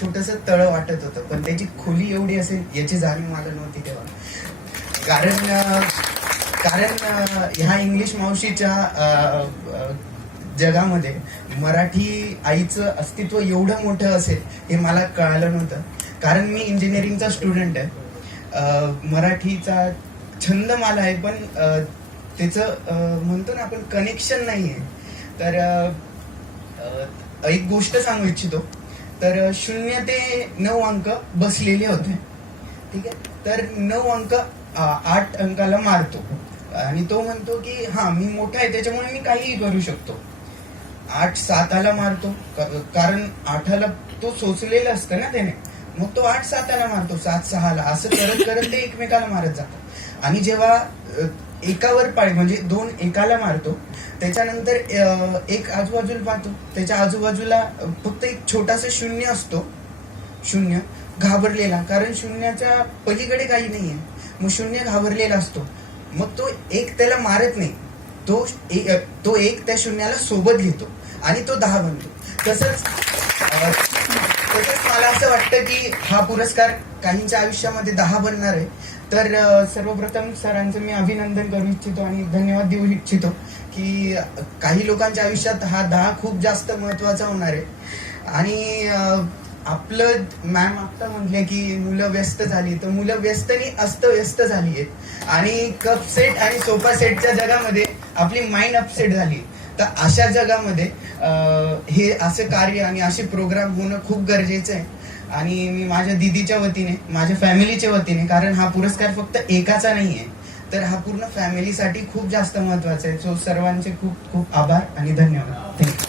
छोटस तळ वाटत होतं, पण त्याची खोली एवढी असेल याची जाणीव मला नव्हती तेव्हा. कारण ह्या इंग्लिश मावशीच्या जगामध्ये मराठी आईचं अस्तित्व एवढं मोठं असेल हे मला कळालं नव्हतं. कारण मी इंजिनिअरिंगचा स्टुडंट आहे. मराठीचा छंद मला आहे, पण त्याचं म्हणतो ना आपण कनेक्शन नाही आहे. तर एक गोष्ट सांगू इच्छितो. तर 0 ते 9 अंक बसलेले होते, ठीक आहे. तर 9 अंक 8 अंकाला मारतो आणि तो म्हणतो की हा मी मोठा आहे त्याच्यामुळे मी काहीही करू शकतो. 8 7 मारतो, कारण 8 तो सोचलेला असतं ना त्याने, मग तो 8 7 मारतो, 7 6 असं करत करत ते एकमेकाला मारत जातात. आणि जेव्हा एकावर पाळी म्हणजे 2 एकाला मारतो, त्याच्यानंतर एक आजूबाजूला पाहतो, त्याच्या आजूबाजूला फक्त एक छोटासा 0 असतो, 0 घाबरलेला, कारण 0च्या पलीकडे काही नाहीये. मग 0 घाबरलेला असतो, मग तो एक त्याला मारत नाही, तो एक त्या 0ला सोबत घेतो आणि तो 10 बनतो. तसंच मला असं वाटतं की हा पुरस्कार काहींच्या आयुष्यामध्ये 10 बनणार आहे. तर सर्वप्रथम सरांचं मी अभिनंदन करू इच्छितो आणि धन्यवाद देऊ इच्छितो की काही लोकांच्या आयुष्यात हा 10 खूप जास्त महत्वाचा होणार आहे. आणि आपलं मॅम आता म्हटले की मुलं व्यस्त झाली, तर मुलं व्यस्त आणि अस्तव्यस्त झाली आहेत आणि कप सेट आणि सोफा सेटच्या जगामध्ये आपली माइंड अपसेट झाली. तर अशा जगामध्ये हे असं कार्य आणि असे प्रोग्राम होणं खूप गरजेचं आहे. आणि मी माझ्या दीदीच्या वतीने, माझ्या फॅमिलीच्या वतीने, कारण हा पुरस्कार फक्त एकाचा नाहीये, तर हा पूर्ण फॅमिलीसाठी खूप जास्त महत्वाचा आहे. सो सर्वांचे खूप खूप आभार आणि धन्यवाद. थँक्यू.